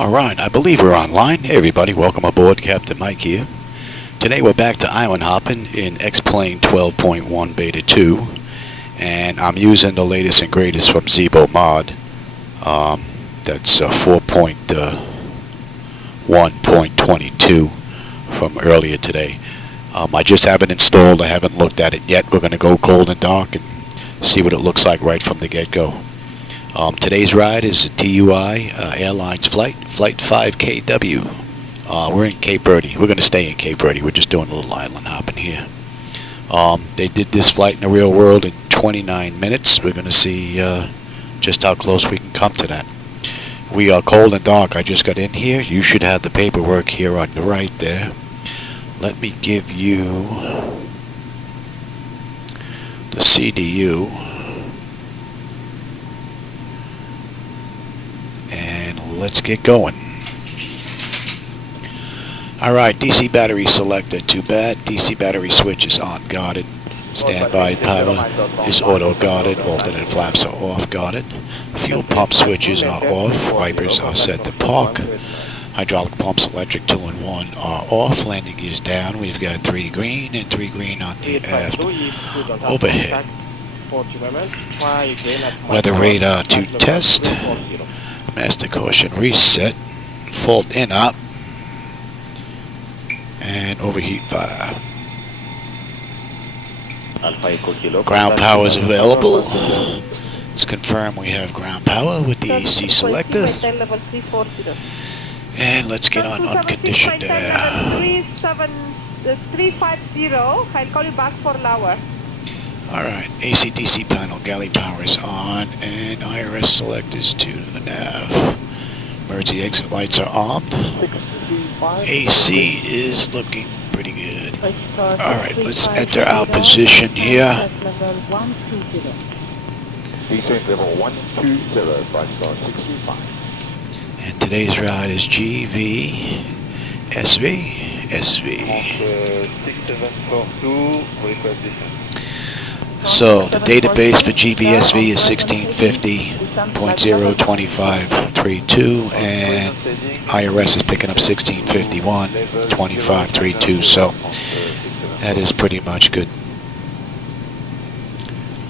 Alright, I believe we're online. Hey everybody, welcome aboard. Captain Mike here. Today we're back to island hopping in X-Plane 12.1 Beta 2. And I'm using the latest and greatest from Zibo Mod. That's 4.1.22 from earlier today. I just have it installed. I haven't looked at it yet. We're going to go cold and dark and see what it looks like right from the get-go. Today's ride is a TUI Airlines Flight 5KW. We're in Cape Verde. We're going to stay in Cape Verde. We're just doing a little island hopping here. They did this flight in the real world in 29 minutes. We're going to see just how close we can come to that. We are cold and dark. I just got in here. You should have the paperwork here on the right there. Let me give you the CDU. Let's get going. Alright, DC battery selector, too bad. DC battery switch is on guarded. Standby power is auto guarded. Alternate flaps are off guarded. Fuel pump switches are off. Wipers are set to park. Hydraulic pumps, electric 2 and 1 are off. Landing gears down. We've got 3 green and 3 green on the aft overhead. Weather radar to test. Master caution reset, fault in up, and overheat fire. Ground power is available. Let's confirm we have ground power with the AC selector. And let's get on unconditioned air. 350, I'll call you back for an hour. Alright, AC/DC panel, galley power is on, and IRS select is to the nav. Emergency exit lights are armed. AC is looking pretty good. Alright, let's enter our position here. And today's ride is GVSV-GVAC. So the database for GVSV is 1650.02532 and IRS is picking up 1651.2532, so that is pretty much good.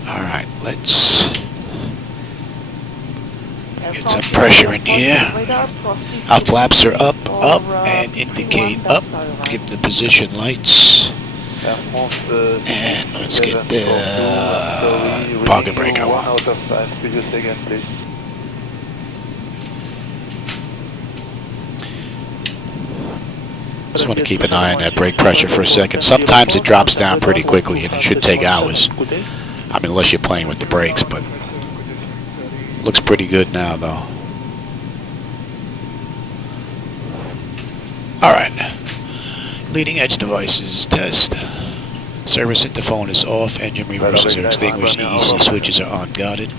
Alright, let's get some pressure in here. Our flaps are up, and indicate up. Give the position lights. And let's get the pocket brake on. Just want to keep an eye on that brake pressure for a second. Sometimes it drops down pretty quickly and it should take hours. I mean, unless you're playing with the brakes, but looks pretty good now though. Alright. Leading edge devices test. Service interphone is off. Engine reversers are extinguished. EEC switches are on guarded.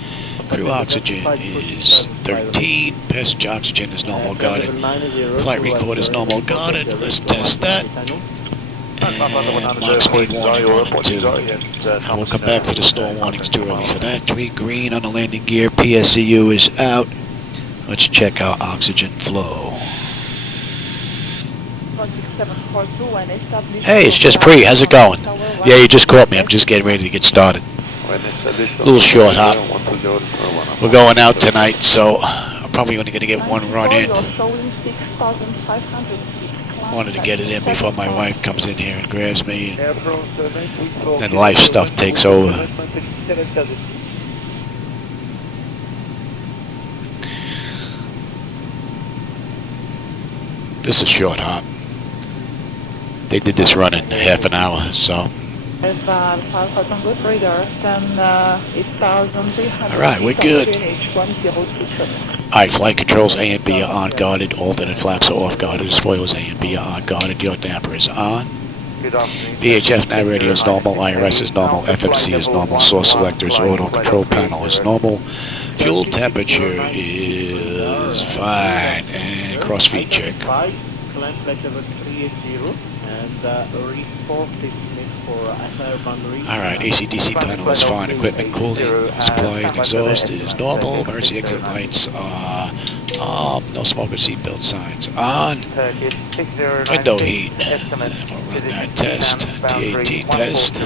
Crew oxygen is 13. Passenger oxygen is normal guarded. Flight record is normal guarded. Let's test that. And lock speed warning 1 and 2. I will come back to the stall warnings too early for that. 3 green on the landing gear. PSCU is out. Let's check our oxygen flow. Hey, it's just Pre. How's it going? Yeah, you just caught me. I'm just getting ready to get started. A little short hop. We're going out tonight, so I'm probably only going to get one run in. Wanted to get it in before my wife comes in here and grabs me, and then life stuff takes over. This is short hop. They did this run in half an hour, so. Alright, we're good. Alright, flight controls A and B are on guarded. Alternate flaps are off guarded. Spoilers A and B are on guarded. Yaw damper is on. VHF nav radio is normal. IRS is normal. FMC is normal. Source selector is auto. Control panel is normal. Fuel temperature is fine. And cross feed check. Alright, AC/DC panel is fine. Equipment cooling, supply and exhaust is normal. Emergency exit lights are No smoker seatbelt signs on. Window heat. And we'll run that test. T18 test.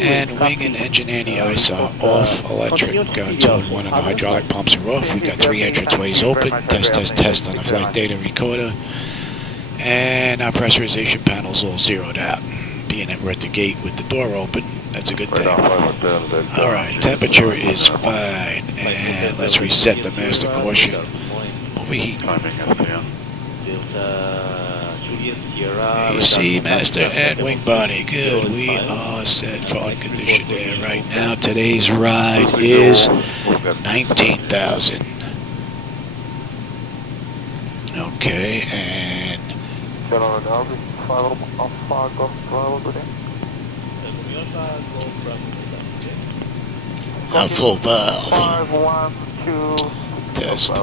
And wing and engine anti-ice are off. Electric towed 1 and the hydraulic pumps are off. We've got 3 entranceways open. Test on the flight data recorder. And our pressurization panel's all zeroed out. Being that we're at the gate with the door open, that's a good thing. Alright, temperature is fine. And let's reset the master caution. Overheat. AC, master, and wing body. Good. We are set for unconditioned air right now. Today's ride is 19,000. Okay, and outflow valve. Test.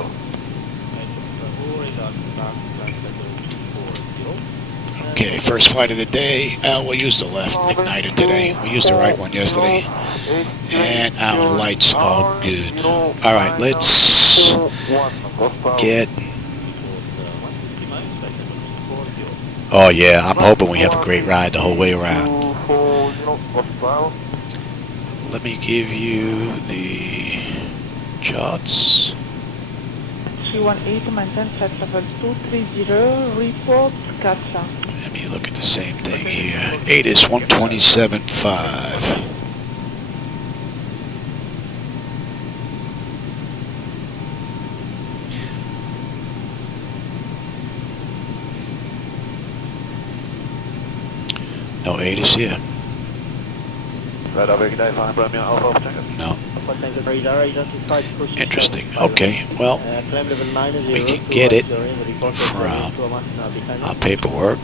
Okay, first flight of the day. We'll use the left igniter today. We used the right one yesterday. And our lights are good. Alright, let's get... Oh yeah, I'm hoping we have a great ride the whole way around. Let me give you the charts. 318 maintain flight level 230, report CATSA. Let me look at the same thing here. 8 is 127.5. No 8 is here. No. Interesting. Okay, well, we can get it from our paperwork.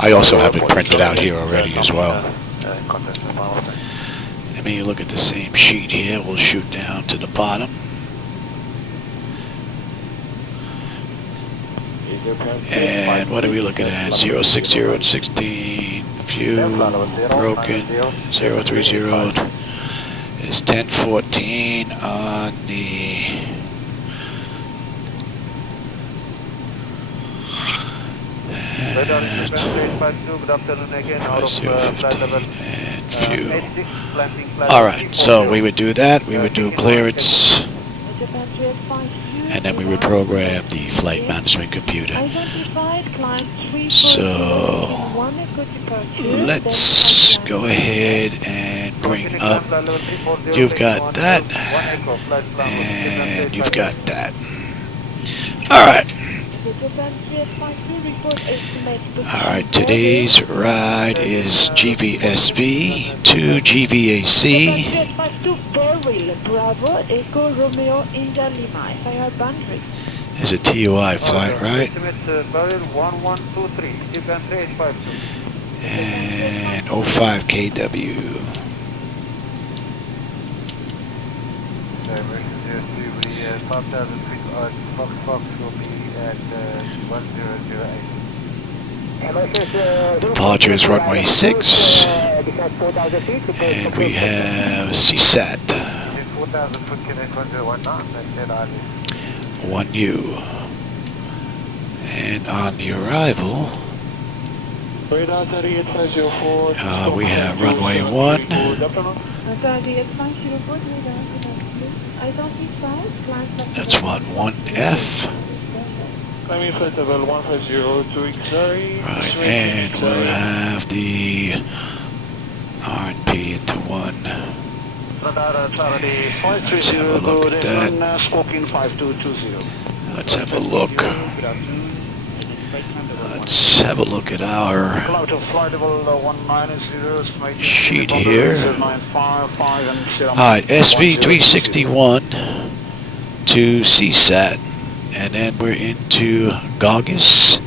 I also have it printed out here already as well. Let me look at the same sheet here. We'll shoot down to the bottom. And what are we looking at? 060 and 16. Fuel broken. 030 is 1014 on the and fuel. Alright, so we would do that. We would do clearance. And then we would program the flight management computer. So let's go ahead and bring up. You've got that, and you've got that. All right. All right. Today's ride is GVSV to GVAC. It's a TUI flight, right? And 05 KW. Departure is runway 6. And we have CSAT. 1U. And on the arrival, we have runway 1. That's what, 1F. Right, and we'll have the RNP into 1. Let's have a look at that. Let's have a look. Let's have a look at our sheet here. Alright, SV361 to CSAT. And then we're into Gaugus,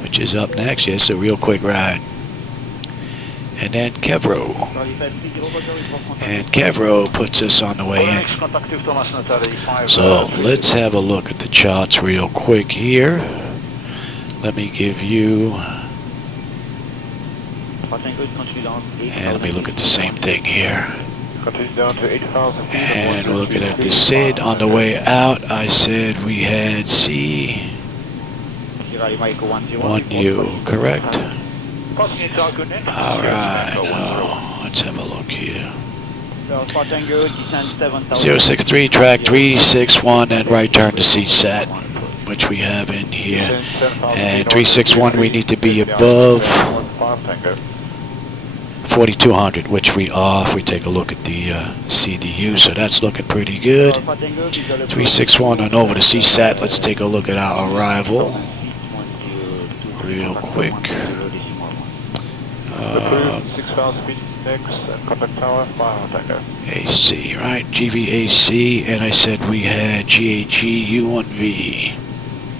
which is up next. Yes, a real quick ride. And then Kevro. And Kevro puts us on the way in. So let's have a look at the charts real quick here. Let me give you, and let me look at the same thing here. Continue down to 8,000 feet. And we're looking at the SID. On the way out, I said we had C1U, correct? Alright, now let's have a look here. 063, track 361, and right turn to CSAT, which we have in here. And 361, we need to be above 4,200, which we are if we take a look at the CDU, so that's looking pretty good. 361 on over to CSAT. Let's take a look at our arrival real quick. 6,000 feet next, and contact tower, tango. AC, right? GVAC, and I said we had GHE-U1V.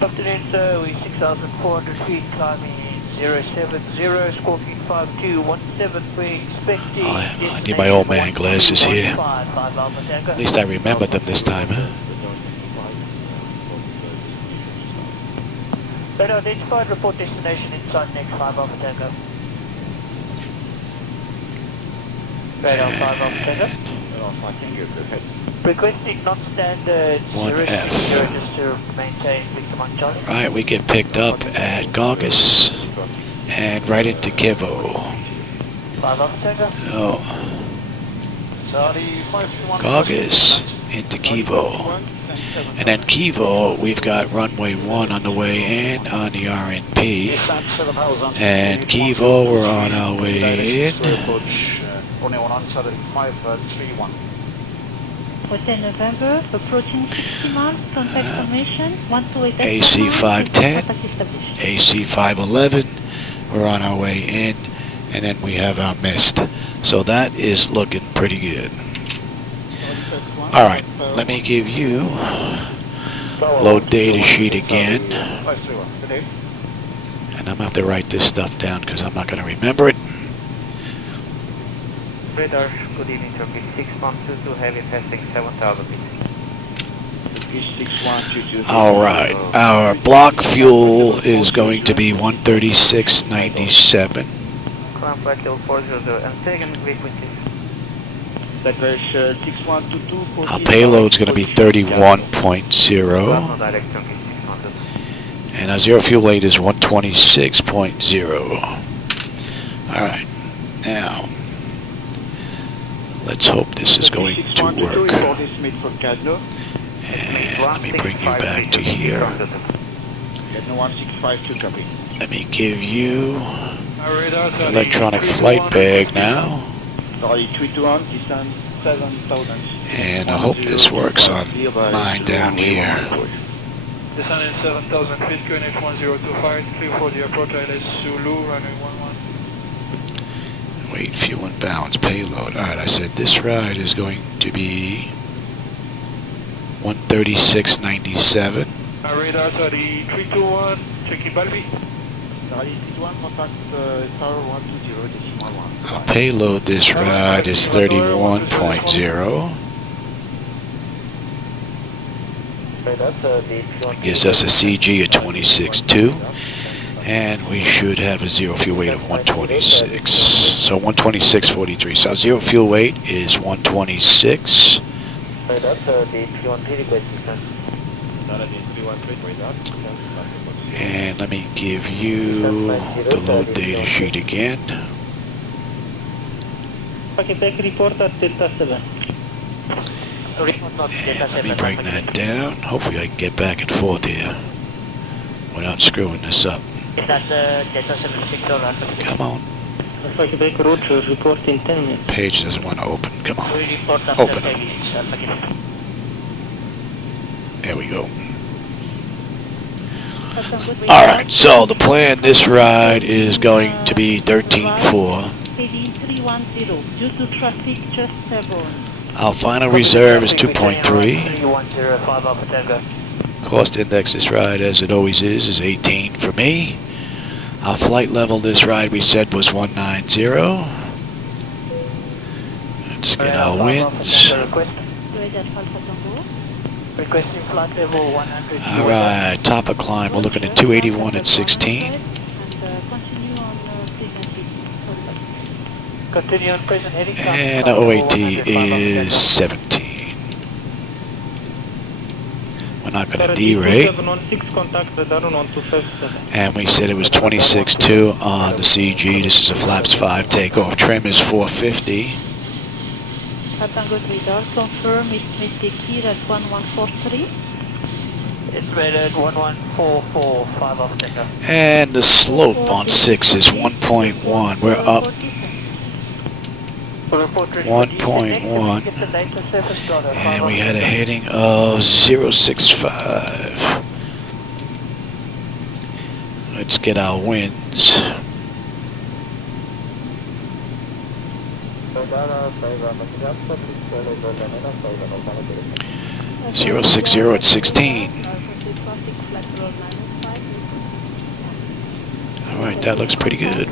Afternoon, sir. We 6,400 feet, climbing 070, Scorpion 5217. We expecting. I need my old man glasses here. At least I remember them this time, huh? Better identified, report destination inside next 5 Alpha Tango. Radar 5 Alpha Tango. Requesting non-standard 1F. 060 just to maintain Victor Mike Charlie. Right, we get picked up at Gaugus and right into Kivo. 5 Alpha Tango. Oh, Gaugus into Kivo. And then Kivo, we've got runway 1 on the way in on the RNP. And Kivo, we're on our way in. Hotel November, approaching 60 miles, contact formation, 128. AC 510, AC 511, we're on our way in, and then we have our mist. So that is looking pretty good. Alright, let me give you load data sheet again. And I'm going to have to write this stuff down because I'm not going to remember it. Radar, good evening, Turkey 6122, heavy testing 7,000 feet. Alright, our block fuel is going to be 136.97. Climb flight level 400 and second frequency. Our payload's going to be 31.0. And our zero fuel weight is 126.0. Alright, now let's hope this is going to work. And let me bring you back to here. Let me give you the electronic flight bag now. And I hope this works on mine down here. Descending 7,000 feet, QNH 1025, clear for the approach ILS Zulu, runway 11. Weight, fuel, and balance, payload. Alright, I said this ride is going to be 136.97. Radar 321, checking Balbi. Our payload this ride is 31.0. It gives us a CG of 26.2. And we should have a zero fuel weight of 126. So 126.43. So zero fuel weight is 126. And let me give you the load data sheet again. And let me bring that down. Hopefully I can get back and forth here without screwing this up. Come on. Page doesn't want to open. Come on. Open it. There we go. Alright, so the plan this ride is going to be 13.4. Our final reserve is 2.3. Cost index this ride, as it always is 18 for me. Our flight level this ride we said was 190. Let's get our winds. Alright, top of climb, we're looking at 281 at 16. Continue on present heading. And the OAT is 17. We're not going to derate. And we said it was 26.2 on the CG. This is a flaps 5 takeoff. Trim is 450. Tango radar, confirm it's mid-decade at 1143. It's rated 11445 off takeoff. And the slope on 6 is 1.1. We're up 1.1. And we had a heading of 065. Let's get our winds. Zero 60 at 16. All right, that looks pretty good.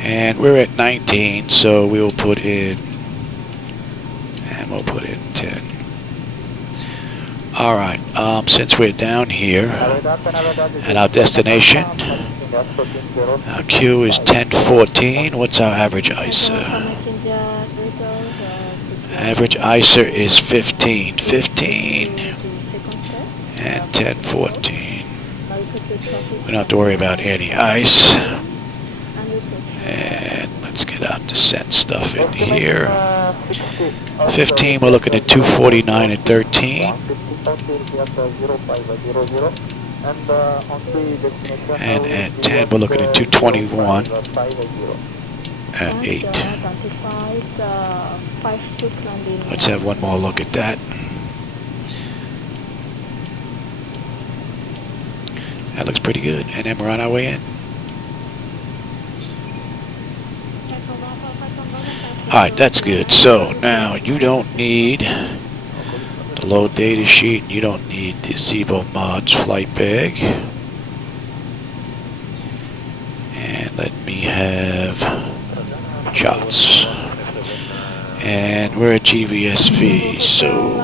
And we're at 19, so we will put in, and we'll put in 10. All right, since we're down here at our destination, our Q is 1014. What's our average ISO? Average ISO is 15. 15 and 1014. We don't have to worry about any ice. And let's get our descent stuff in here. 15, we're looking at 249 and 13. And at 10, we're looking at 221 and 8. Let's have one more look at that. That looks pretty good. And then we're on our way in. Alright, that's good. So now you don't need the load data sheet. You don't need the Zibo Mod's flight bag. And let me have shots. And we're at GVSV, so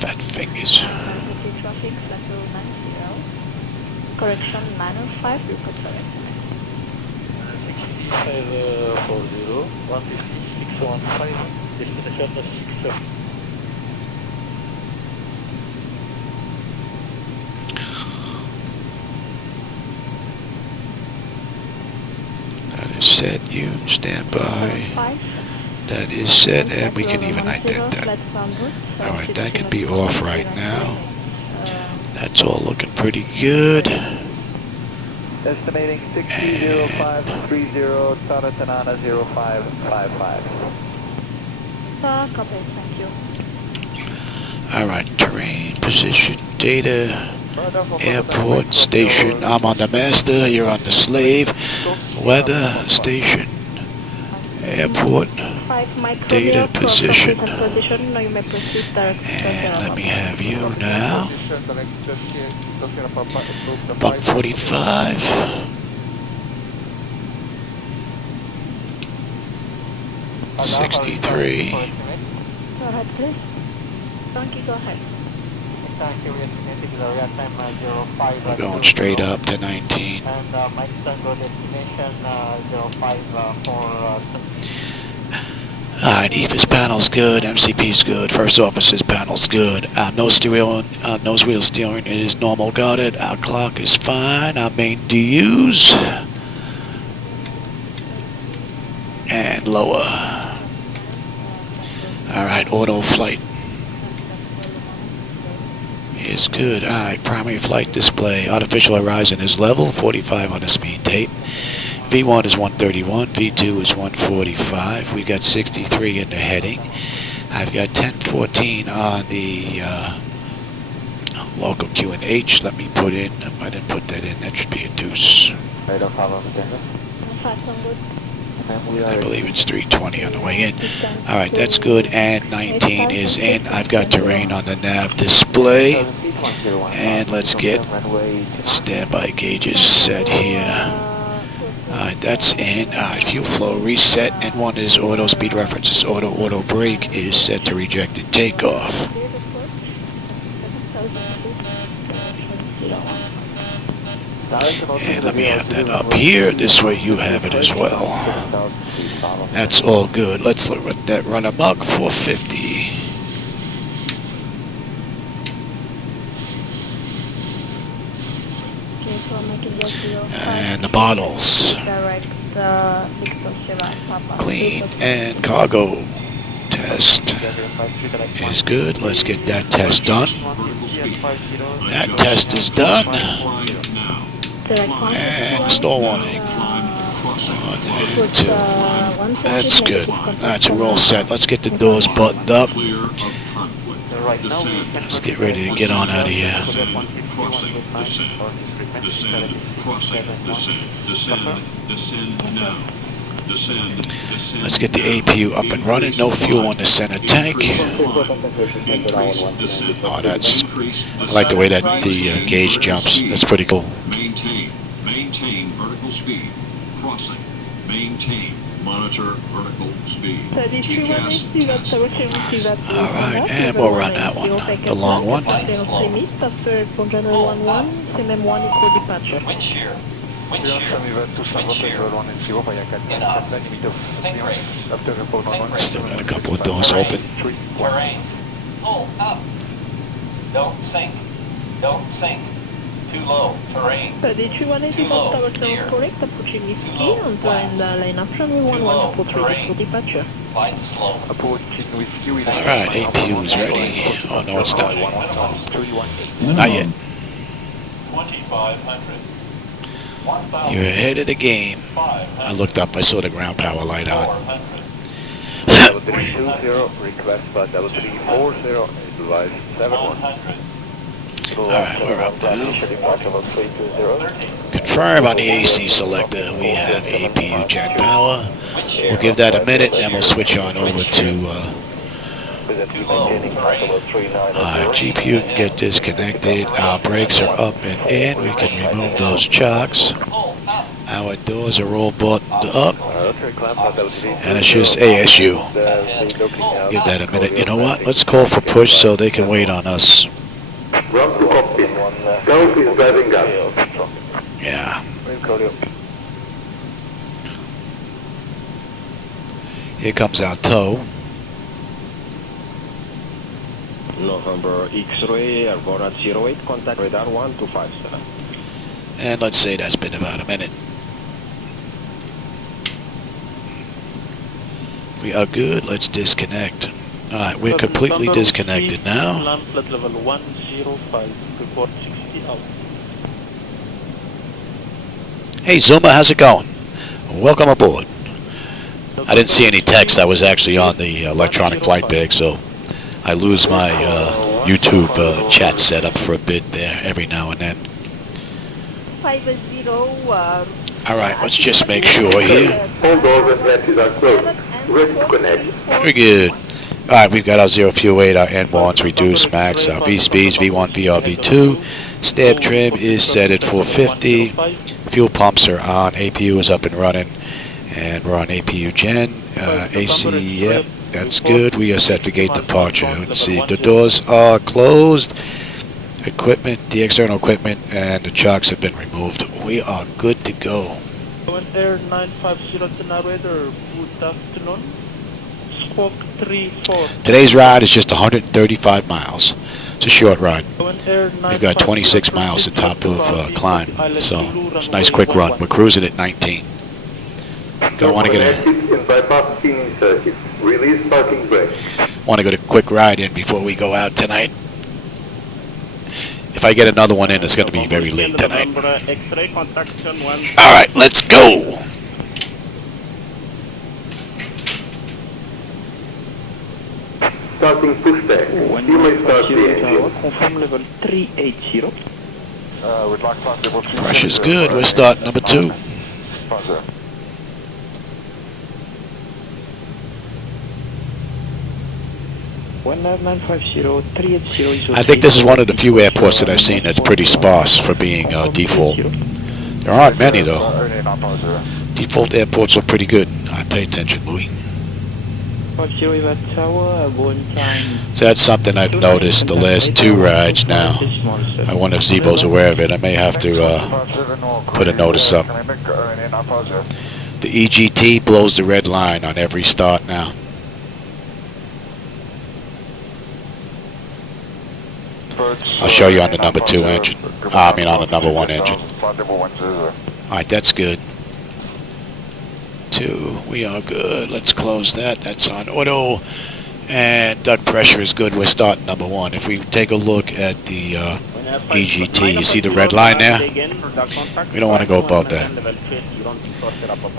fat fingers. Correction, minus 5, report correct. 6540, 15615, destination 67. That is set, you stand by. That is set, and we can even ident that. Alright, that can be off right now. That's all looking pretty good. Estimating 600530, Tata Tanana 0555. Copy, thank you. Alright, terrain, position, data, airport, station. I'm on the master, you're on the slave. Weather, station, airport, data, position. And let me have you now. Buck 45. 63. Go ahead, please. Donkey, go ahead. We're going straight up to 19. And Mike Tango destination 054. Alright, EFIS panel's good, MCP's good, first officer's panel's good. Our nose wheel steering is normal guarded, our clock is fine, our main DUs. And lower. Alright, auto flight is good. Alright, primary flight display. Artificial horizon is level, 45 on the speed tape. V1 is 131, V2 is 145. We got 63 in the heading. I've got 1014 on the local QNH. Let me put in, I didn't put that in, that should be a deuce. I don't have I believe it's 320 on the way in. Alright, that's good, and 19 is in. I've got terrain on the nav display. And let's get standby gauges set here. Alright, that's in. Alright, fuel flow reset, and one is auto speed references. Auto brake is set to rejected takeoff. And let me have that up here. This way you have it as well. That's all good. Let's let that run amok. 450. Okay, so making that 05. And the bottles. Direct Victor Sierra Papa. Clean and cargo. Test is good. Let's get that test done. That test is done. And stall warning. 1 and 2. That's good. That's a roll set. Let's get the doors buttoned up. Let's get ready to get on out of here. Let's get the APU up and running. No fuel in the center tank. Oh, that's... I like the way that the gauge jumps. That's pretty cool. Maintain vertical speed. Crossing. Maintain. Monitor vertical speed. Alright, and we'll run that one. The long one. Still got a couple of doors open. Pull up. Don't sink. Don't sink. Too low. Terrain. Too low. Clear. Flight slow. Alright, APU is ready. Oh, no, it's not. Not yet. 2500. You're ahead of the game. I looked up, I saw the ground power light on. 320, request flight 340, advise 71. Alright, we're up now. Confirm on the AC selector. We have APU gen power. We'll give that a minute, then we'll switch on over to GPU can get disconnected. Our brakes are up and in. We can remove those chocks. Our doors are all buttoned up. And it's just ASU. Give that a minute. You know what? Let's call for push so they can wait on us. Run to cockpit. Scout is driving up. Yeah. Here comes our tow. November X-ray, airborne at 08, contact radar 1257. And let's say that's been about a minute. We are good. Let's disconnect. Alright, we're completely disconnected now. Land flight level 105, report 60 out. Hey Zuma, how's it going? Welcome aboard. I didn't see any text. I was actually on the electronic flight bag, so I lose my YouTube chat setup for a bit there every now and then. 50, Alright, let's just make sure here. All doors and hatches are closed. Ready to connect. We're good. Alright, we've got our 0-fuel-8, our N1s reduced max, our V-speeds, V1, VR, V2. Stab trim is set at 450. Fuel pumps are on. APU is up and running. And we're on APU gen. AC, yep, that's good. We are set for gate departure. Let's see, the doors are closed. Equipment, the external equipment, and the chocks have been removed. We are good to go. Air 950 to narrator, good afternoon. Squawk 34. Today's ride is just 135 miles. It's a short ride. We've got 26 miles at top of climb, so it's a nice quick run. We're cruising at 19. Don't want to get a Release parking brake. want to get a quick ride in before we go out tonight. If I get another one in, it's going to be very late tonight. All right, let's go. Starting push back. You may start the engine. Confirm level 380. Pressure's good. We're starting number 2. I think this is one of the few airports that I've seen that's pretty sparse for being default. There aren't many though. Default airports are pretty good. I pay attention, Louis. So that's something I've noticed the last 2 rides now. I wonder if Zibo's aware of it. I may have to put a notice up. The EGT blows the red line on every start now. I'll show you on the number 2 engine. I mean on the number 1 engine. Alright, that's good. 2, we are good. Let's close that. That's on auto. And duct pressure is good. We're starting number 1. If we take a look at the EGT, you see the red line there? We don't want to go above that.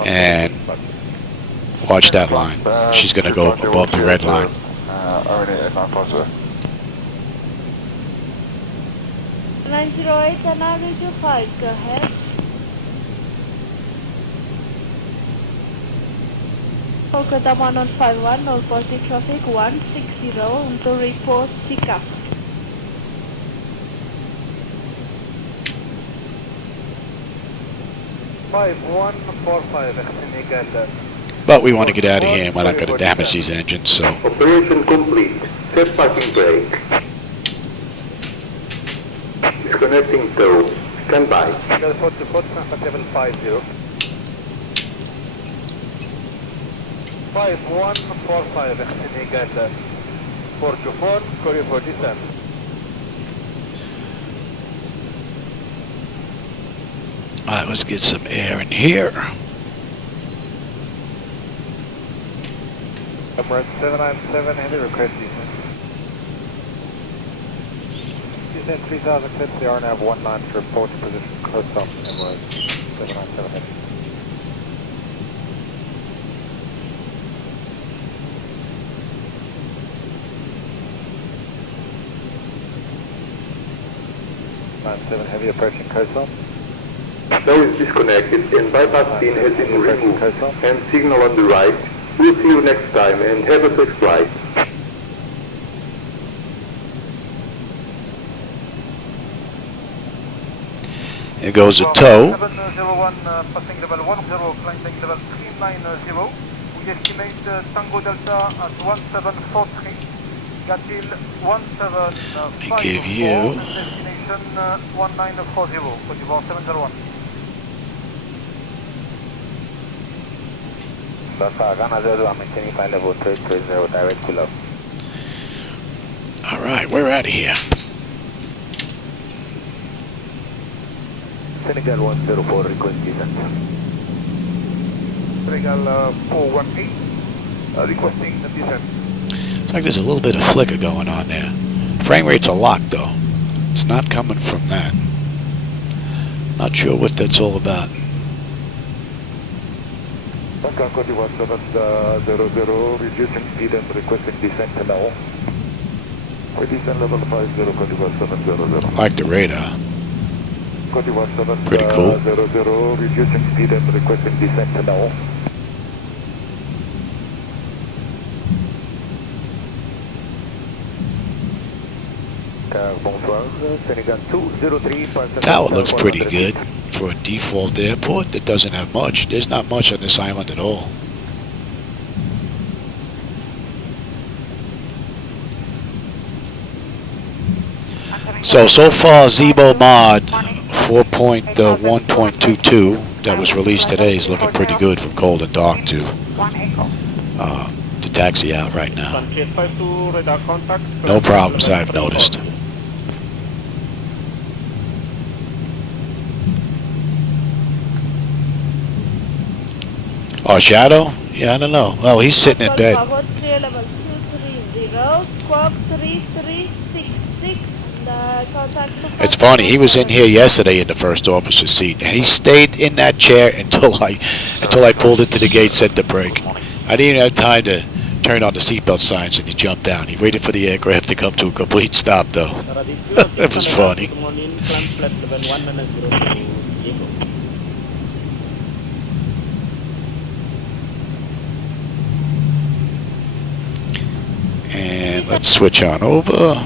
And watch that line. She's going to go above the red line. 908 and average of 5, go ahead. Kolkata 1151, all positive traffic 160, until report pickup. But we want to get out of here and we're not going to damage these engines, so. Operation complete. Set parking brake. Disconnecting tow. Stand by. 5145 extending at 424, Korea 47. Alright, let's get some air in here. Emirates 797, heavy request descent. Descent 3000 feet, the RNAV 19 for reporting position, close up, Emirates 797 heavy. Heavy approaching coastline. Now is disconnected and bypass pin has been removed. And signal on the right. We'll see you next time and have a safe flight. Here goes a tow. 701 passing level 10, climbing level 390. We estimate Tango Delta at 1743. Gatil 1754. I give you. Destination 1940. Could you 701? I'm maintaining flight level 330 direct to love. Alright, we're out of here. Senegal 104 request descent. Senegal 418 requesting the descent. Looks like there's a little bit of flicker going on there. Frame rates are locked though. It's not coming from that. Not sure what that's all about. Code 1700, reducing speed and requesting descent now. For descent level 50, code 1700. Like the radar. Code 1700, Pretty cool. reducing speed and requesting descent now. Tower looks pretty good for a default airport that doesn't have much. There's not much on this island at all. So far Zibo Mod 4.1.22 that was released today is looking pretty good from cold and dark to taxi out right now. No problems I've noticed. Oh, Shadow? Yeah, I don't know. Well, he's sitting in bed. It's funny, he was in here yesterday in the first officer seat, and he stayed in that chair until I pulled into the gate, set the brake. I didn't even have time to turn on the seatbelt signs, and he jumped down. He waited for the aircraft to come to a complete stop, though. It was funny. And let's switch on over.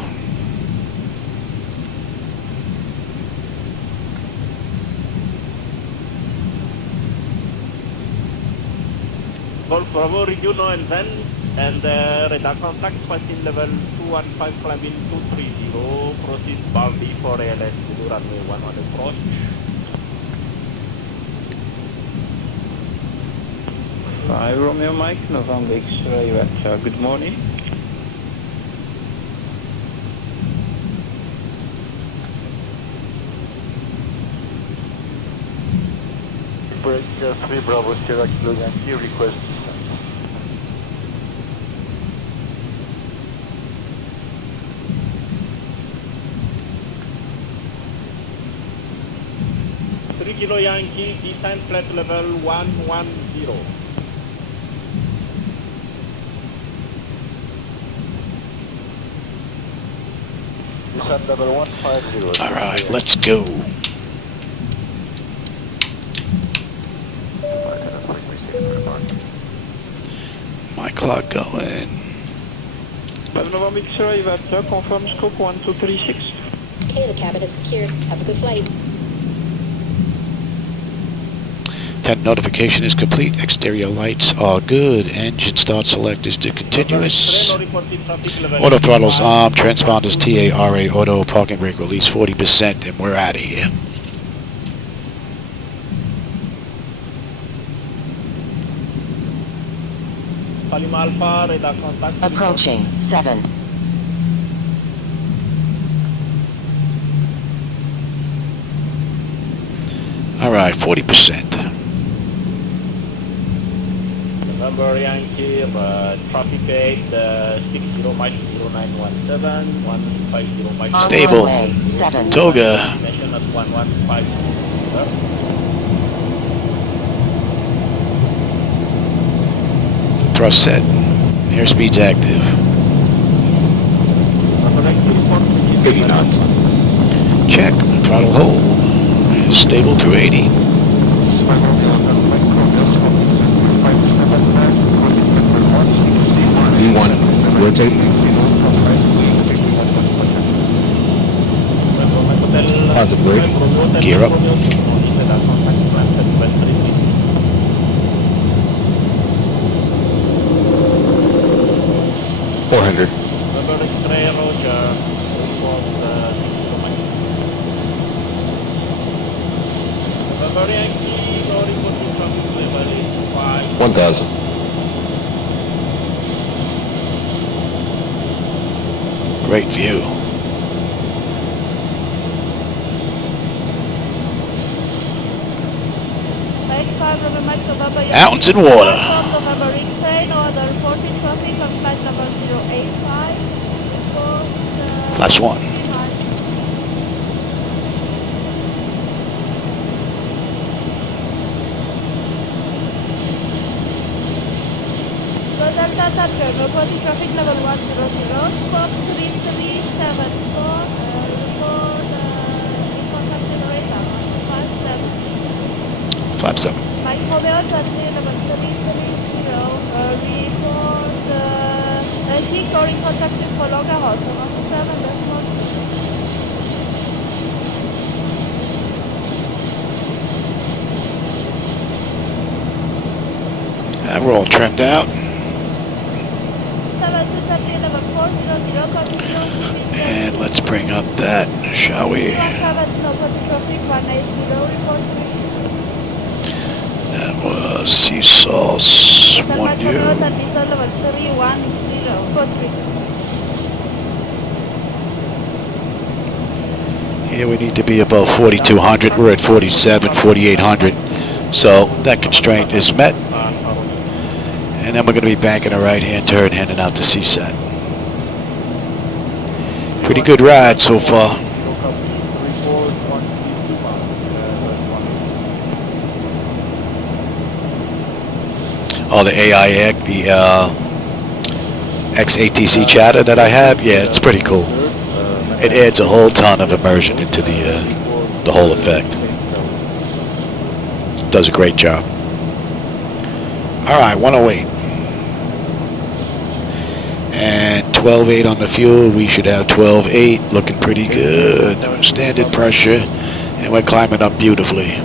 Por favor, you know, and then And radar contact passing level 215 climbing 230. Proceed Barbie for ALS to runway 11 approach. Hi, Romeo Mike, November X-ray, good morning. Break 3 Bravo Sierra Kilo Yankee, request. Kilo Yankee, descent flight level 110. Descent level 150. All right, let's go. My clock going. November X-ray, confirm scope 1236. Okay, the cabin is secured. Have a good flight. Tent notification is complete. Exterior lights are good. Engine start select is to continuous. Auto throttles on. Transponders TARA auto. Parking brake release 40%, and we're out of here. Approaching 7. All right, 40%. November Yankee, traffic gate 60 Mike 0917, 150 Mike. Stable. Toga. Mission at 115. Thrust set. Airspeed's active. 80 knots. Check. Throttle hold. Stable through 80. V1, rotate. Positive rate. Gear up. 400. Yankee, 1,000. Great view. Mountains and water. Flaps 1. Traffic level 100, squawk 3374, report contact generator 157. Flap 7. Mike Mobile, runway level 330, report securing contact for longer house 157, response. We're all trimmed out. And let's bring up that, shall we? That was Seasauce 1U. Here we need to be above 4,200. We're at 47, 4,800. So that constraint is met. And then we're going to be banking a right-hand turn heading out to CSAT. Pretty good ride so far. Oh, the AI, the XATC chatter that I have, yeah, it's pretty cool. It adds a whole ton of immersion into the whole effect. Does a great job. All right, 108. And 12.8 on the fuel. We should have 12.8. Looking pretty good. Standard pressure. And we're climbing up beautifully.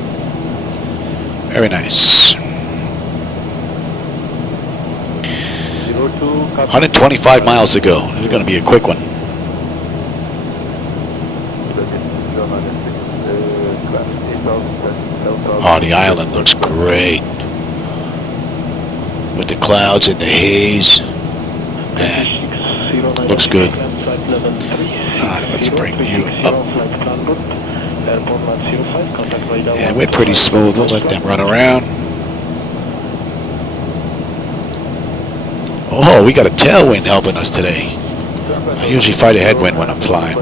Very nice. 02 125 miles to go. This is going to be a quick one. Oh, the island looks great. With the clouds and the haze. Man, looks good. Alright, let's bring you up. And we're pretty smooth. We'll let them run around. Oh, we got a tailwind helping us today. I usually fight a headwind when I'm flying.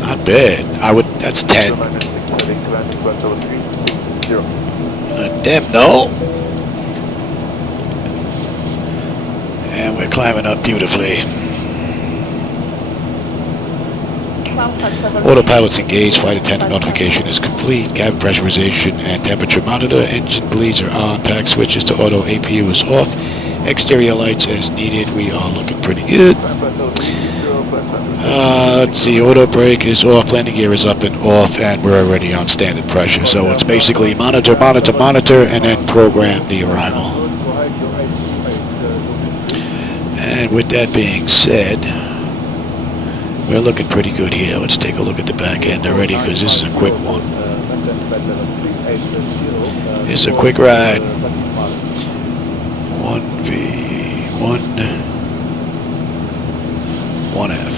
Not bad. That's 10. Damn, no. And we're climbing up beautifully. Autopilot's engaged. Flight attendant notification is complete. Cabin pressurization and temperature monitor. Engine bleeds are on. Pack switches to auto. APU is off. Exterior lights as needed. We are looking pretty good. Let's see. Auto brake is off. Landing gear is up and off. And we're already on standard pressure. So it's basically monitor, monitor, monitor, and then program the arrival. And with that being said, we're looking pretty good here. Let's take a look at the back end already, because this is a quick one. It's a quick ride. 1V1 1F.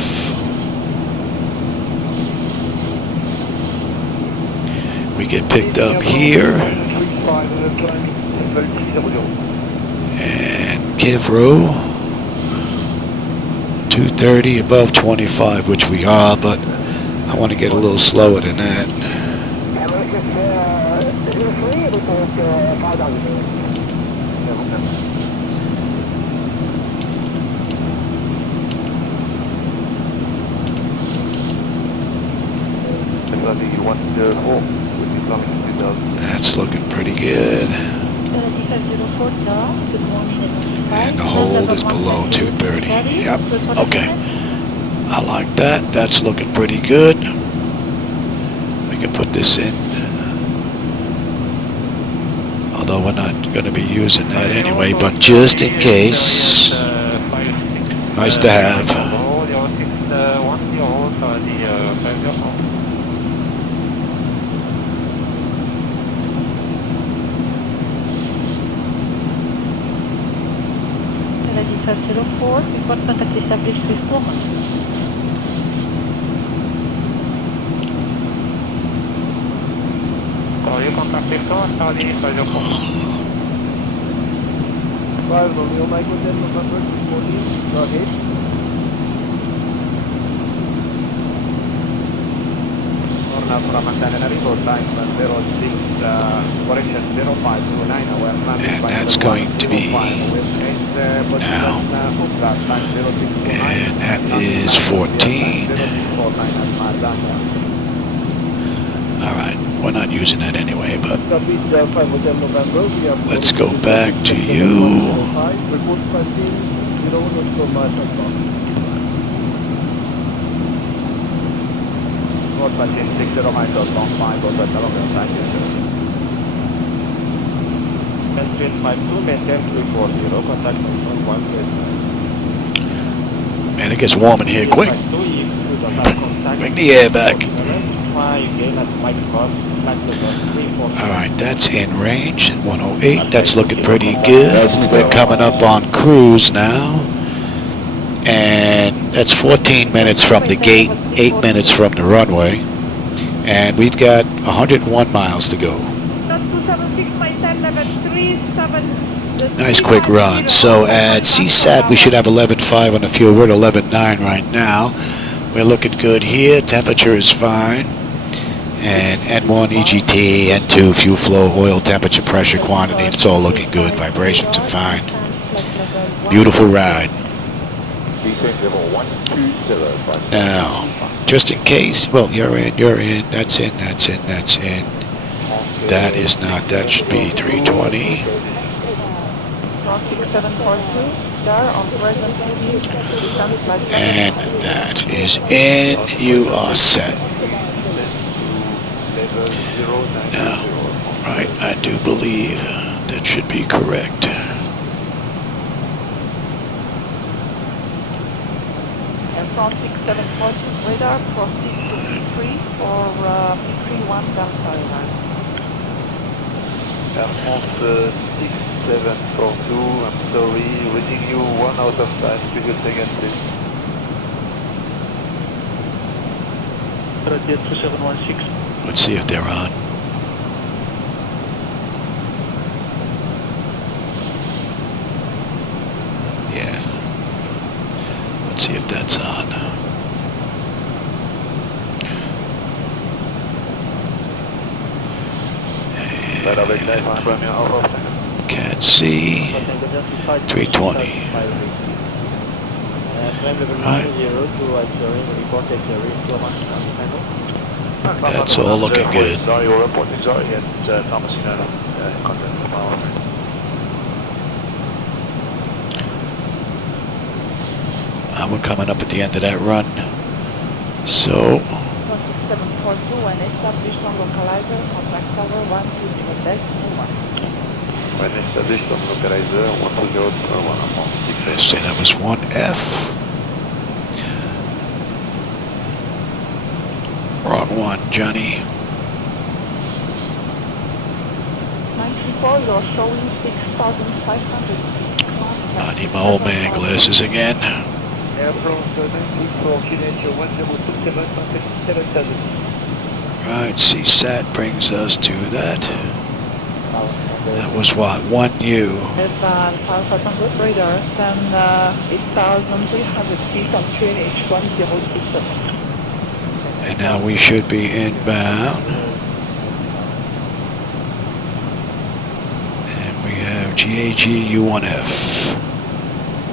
We get picked up here. And Kivro. 230 above 25, which we are, but I want to get a little slower than that. That's looking pretty good. And the hold is below 230. Yep. Okay. I like that. That's looking pretty good. We can put this in. Although we're not going to be using that anyway, but just in case. Nice to have. And that's going to be now. And that is 14. Alright, we're not using that anyway, but let's go back to you. Man, it gets warm in here quick. Bring the air back. Alright, that's in range, 108. That's looking pretty good. We're coming up on cruise now. And that's 14 minutes from the gate, 8 minutes from the runway. And we've got 101 miles to go. Nice quick run. So at CSAT we should have 11.5 on the fuel. We're at 11.9 right now. We're looking good here. Temperature is fine. And N1, EGT, N2, fuel flow, oil, temperature, pressure, quantity. It's all looking good. Vibrations are fine. Beautiful ride. Now, just in case, well, you're in, that's in, that's in, that's in. That is not, that should be 320. And that is in, you are set. Now, right, I do believe that should be correct. front 6742 radar, proceed to P3 for P31 Delta Airlines. Air France 6742, I'm sorry, reading you 1 out of time, could you say again please? 2716. Let's see if they're on. Yeah. Let's see if that's on. Cat C 320. That's all looking good. We're coming up at the end of that run. So 6742 and established on localizer, contact tower 120.1. When established on localizer 120.1. let's say that was 1F. Wrong one, Johnny. 94, you're showing 6,500 feet. I need my old man glasses again. Air France 94, QNH 1027.77. Right, CSAT brings us to that. That was what, 1U. Alpha 500 radar, and 8,300 feet on QNH 1067. And now we should be inbound. And we have GAG-U1F.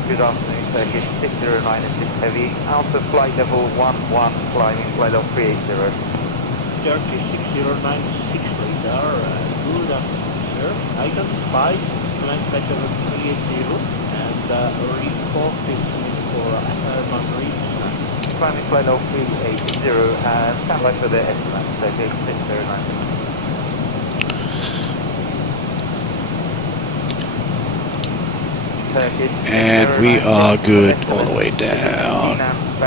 Good afternoon, Turkish 609 is 6 heavy. Alpha flight level 11, climbing flight of 380. Turkish 609 6 radar, good afternoon, sir. Identified, flight flight level 380, and report is for Herman Reed. Climbing flight of 380, and stand by for the estimate, Turkish 609. And we are good all the way down.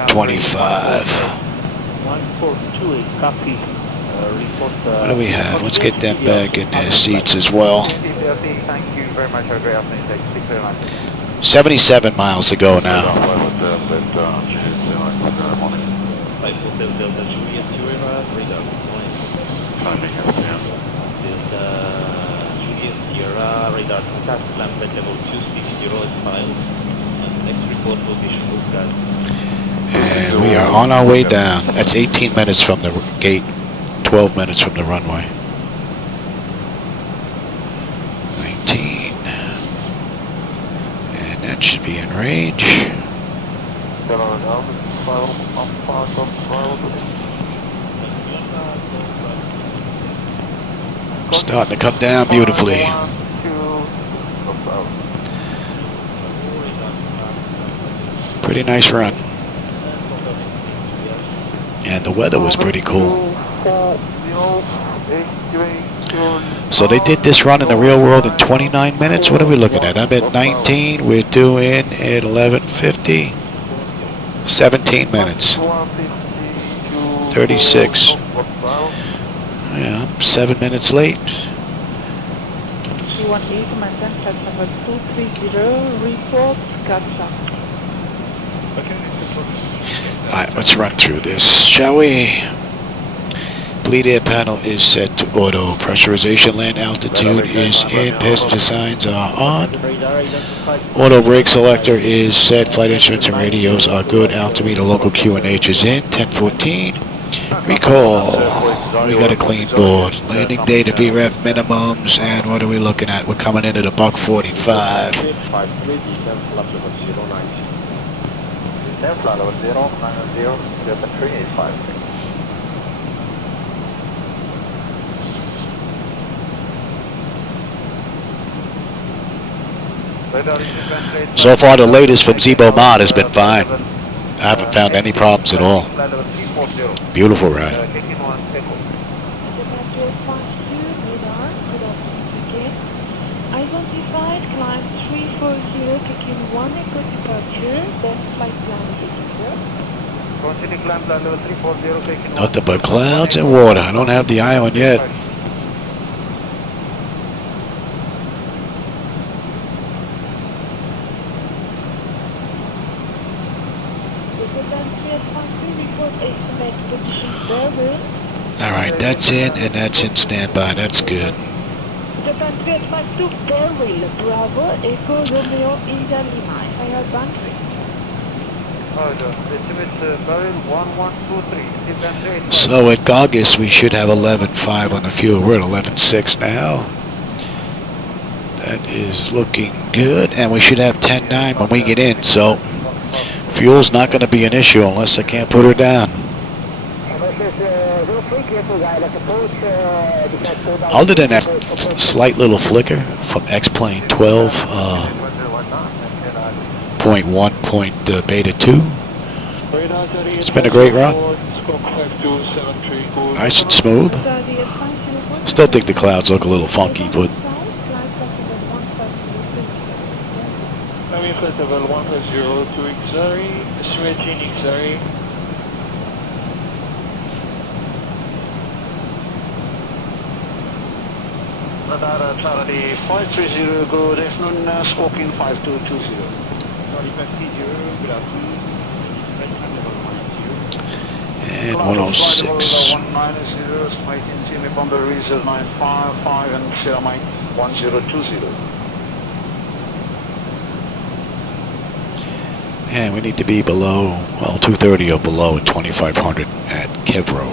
25. 142, copy. What do we have? Let's get them back in their seats as well. Thank you very much. Have a great afternoon. Take 609. 77 miles to go now. Radar contact, climb at level 260 is filed, and next report will be looked at. And we are on our way down. That's 18 minutes from the gate, 12 minutes from the runway. 19. And that should be in range. Starting to come down beautifully. Pretty nice run. And the weather was pretty cool. So they did this run in the real world in 29 minutes. What are we looking at? I'm at 19. We're doing at 11:50. 17 minutes. 36. Yeah, I'm 7 minutes late. 218, maintain flight number 230, report, gotcha. Alright, let's run through this, shall we? Bleed air panel is set to auto. Pressurization, land altitude is in. Passenger signs are on. Auto brake selector is set. Flight instruments and radios are good. Altimeter local QNH is in. 1014. Recall. We got a clean board. Landing data VREF minimums. And what are we looking at? We're coming in at a buck 45. So far, the latest from Zibo Mod has been fine. I haven't found any problems at all. Beautiful ride. Identified, climb 340, taking 1 echo departure, then flight plan indicator. Continue climb level 340, taking Nothing but clouds and water. I don't have the island yet. All right, that's in and that's in standby. That's good. Japan 352 Beryl, Bravo, Echo Romeo India Lima, final boundary. Estimate Beryl 1123. So at August we should have 11.5 on the fuel. We're at 11.6 now. That is looking good, and we should have 10.9 when we get in. So fuel's not going to be an issue unless I can't put her down. Other than that slight little flicker from X-Plane 12, beta-2, it's been a great run. Nice and smooth. Still think the clouds look a little funky, but Flight level 150 to Xari, estimating Xari. Radar Charlie 530, good afternoon, Scorpion 5220. Charlie 530, good afternoon. and 106. 190, estimating Jimmy Bomber Reserve 955 and Sierra Mike 1020. And we need to be below, well, 230 or below at 2500 at Kevro.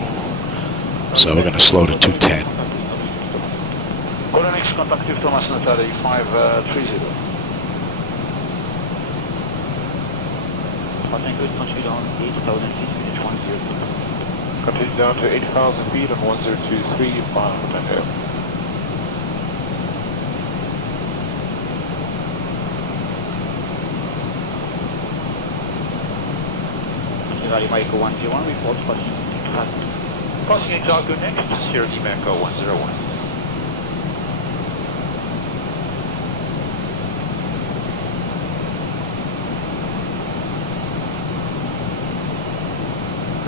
So we're going to slow to 210. Next contact with Thomas Natari 530. Continue down 8,000 feet, 102. Continue down to 8,000 feet on 1023, final Tango. Mike 101, report passing. Crossing Exarco next, Sierra Echo 101.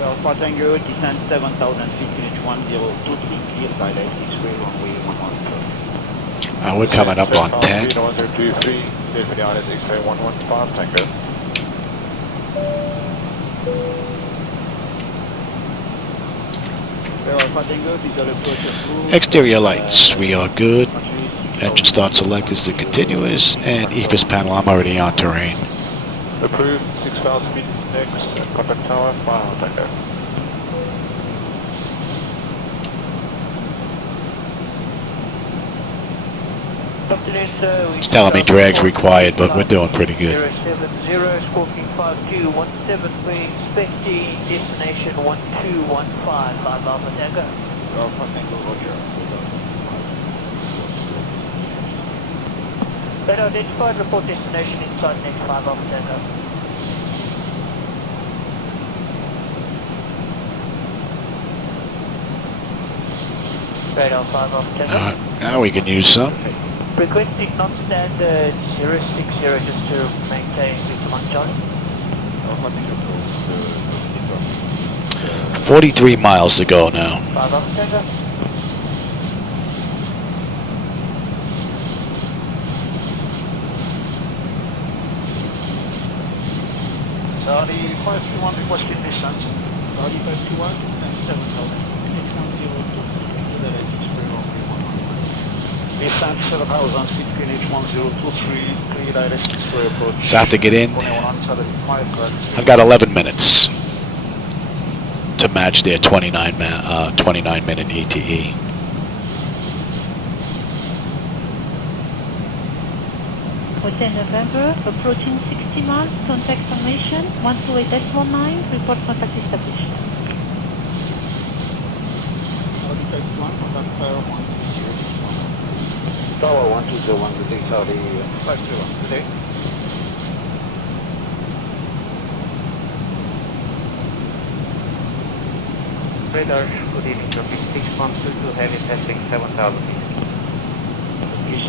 Alpha Tango, descent 7,000 feet, unit 1023, cleared by light X-ray, runway 112. We're coming up on 10. 1023, cleared for the island X-ray 115, Tango. Exterior lights, we are good. Engine start select is the continuous, and EFIS panel, I'm already on terrain. Approved, 6,000 feet next, contact tower, final Tango. It's telling me drag's required, but we're doing pretty good. 070, Scorpion 5217, we expecting destination 1215, 5 Alpha Tango. Alpha Tango, roger. Better identified, report destination inside next 5 Alpha Tango. Radar 5 Alpha Tango. Now we can use some. Requesting non-standard 060 just to maintain Victor Mike Charlie. 43 miles to go now. 5 Alpha Tango. Charlie 531 requesting distance. Charlie 521 and 7,000. Descent 7,000 feet, finish 1023, 3 direct X-ray approach. So I have to get in. I've got 11 minutes to match their 29-minute ETE. Hotel November, approaching 60 miles, contact formation, 128.19, report contact established. Tower 1201, good day, Saudi 521, good day. Radar, good evening, traffic 6122, heavy testing 7,000 feet.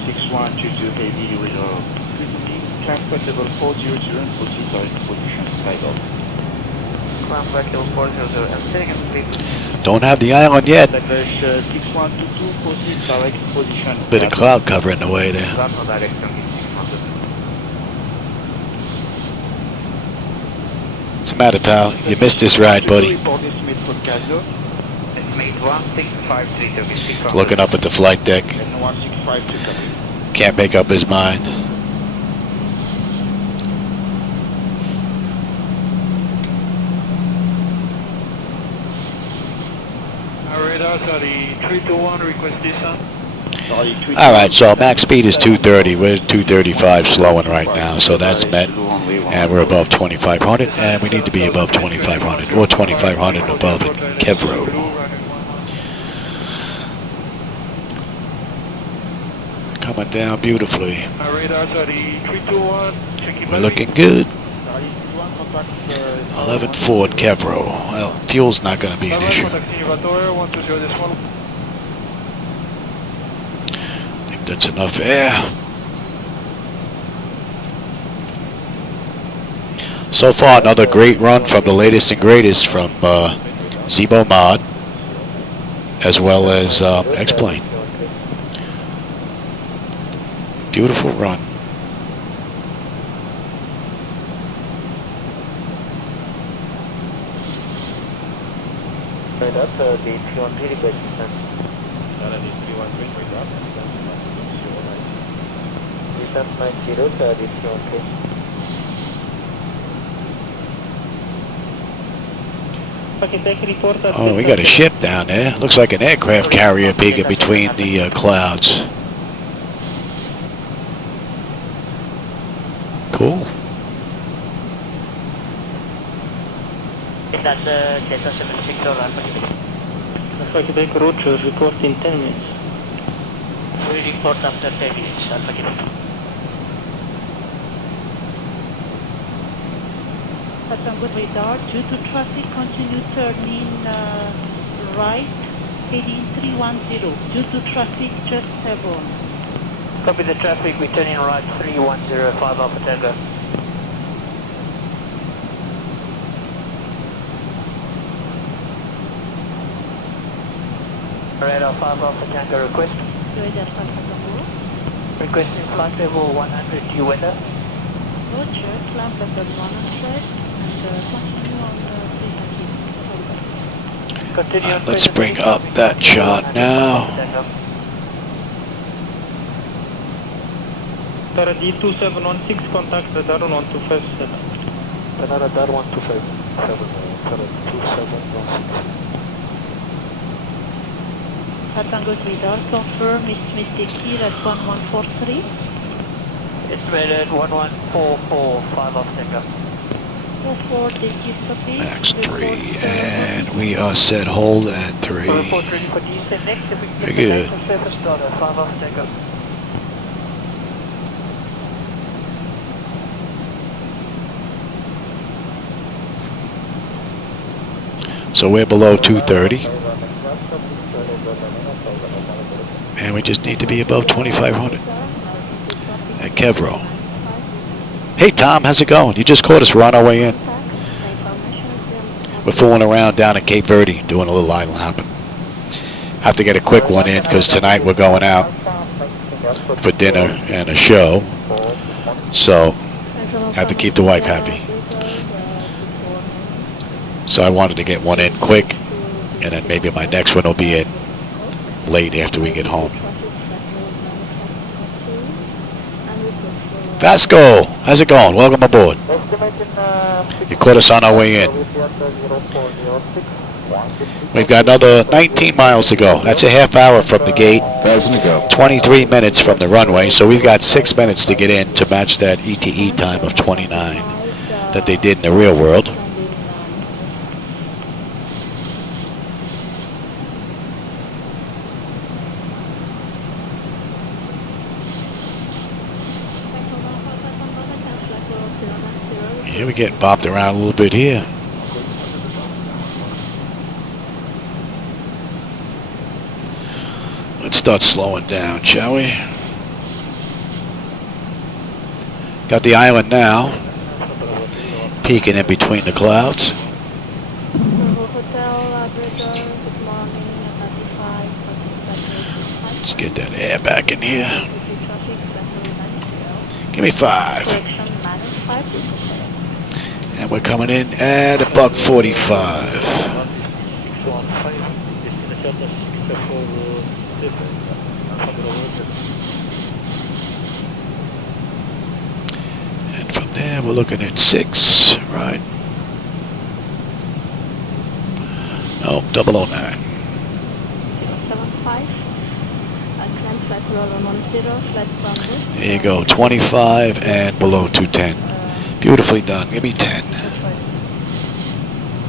6122, heavy radar. Transport level 400, proceed direct position, flight off. climb back level 400 and second please. Don't have the island yet. Level 6122, proceed direct position. Bit of cloud cover in the way there. Cardinal direction is 600. What's the matter, pal? You missed this ride, buddy. Estimate 1653 to be 600. Looking up at the flight deck. And 1652 copy. Can't make up his mind. Our radars are the 321, request descent. Alright, so max speed is 230. We're 235 slowing right now, so that's met. And we're above 2500, and we need to be above 2500, or 2500 above at Kevro. Coming down beautifully. Our radars are the 321, checking. We're looking good. 11 Ford Kevro. Well, fuel's not going to be an issue. I think that's enough air. So far, another great run from the latest and greatest from Zibo Mod, as well as X-Plane. Beautiful run. Right up, the 313 request descent. Descent 90, the 313. Oh, we got a ship down there. Looks like an aircraft carrier peeking between the clouds. Cool. That's Delta 76 Alpha Quebec route, report in 10 minutes. We report after 10 minutes, Alpha Quebec. Tango radar, due to traffic, continue turning right, heading 310. Due to traffic, just Hebron. Copy the traffic, we're turning right 310, 5 Alpha Tango. Radar 5 Alpha Tango request. Radar 5 Alpha Tango. Requesting flight level 100 due weather. Roger, climb level 100 and continue on 330. Let's bring up that shot now. Radar D2716, contact radar 1257. Radar 1257, Radar 2716. Tango radar, confirm it's Mr. Key at 1143. Estimated 1144, 5 off Tango. 44, thank you, copy. Max 3, and we are set hold at 3. Report ready for descent next. If we can Very get good. the surface starter, 5 off Tango. So we're below 230. And we just need to be above 2500 at Kevro. Hey Tom, how's it going? You just caught us, we're on our way in. We're fooling around down at Cape Verde, doing a little island hopping. Have to get a quick one in because tonight we're going out for dinner and a show. So, have to keep the wife happy. So I wanted to get one in quick, and then maybe my next one will be in late after we get home. Vasco, how's it going? Welcome aboard. You caught us on our way in. We've got another 19 miles to go. That's a half hour from the gate. 23 minutes from the runway, so we've got 6 minutes to get in to match that ETE time of 29 that they did in the real world. Yeah, we're getting bopped around a little bit here. Let's start slowing down, shall we? Got the island now, peeking in between the clouds. Let's get that air back in here. Give me 5. And we're coming in at $145. And from there, we're looking at 6, right? No, 009. There you go, 25 and below 210. Beautifully done. Give me 10.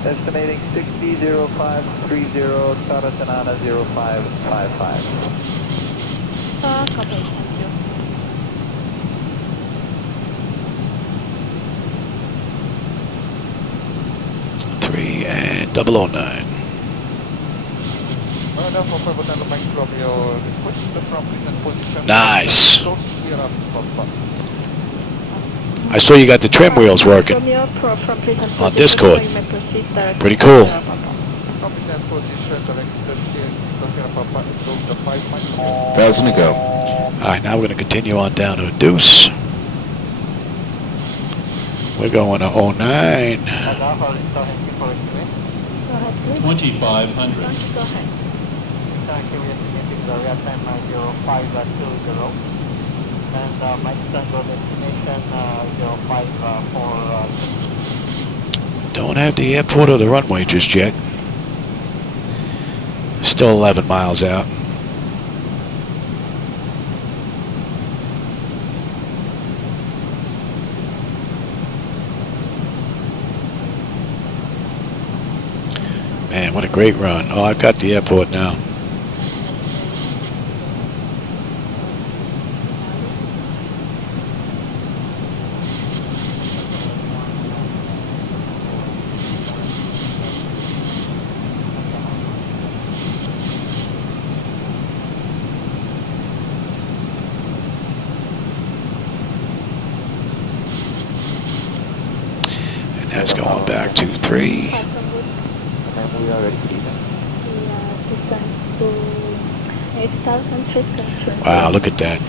Estimating 600530, Saratanana 0555. Copy, thank you. Three and 009. Nice. I saw you got the trim wheels working on Discord. Pretty cool. 1,000 to go. All right, now we're going to continue on down to a deuce. We're going to 09. 2,500. And my standard destination 0546. Don't have the airport or the runway just yet. Still 11 miles out. Man, what a great run. Oh, I've got the airport now. That's going back to 3. Wow, look at that.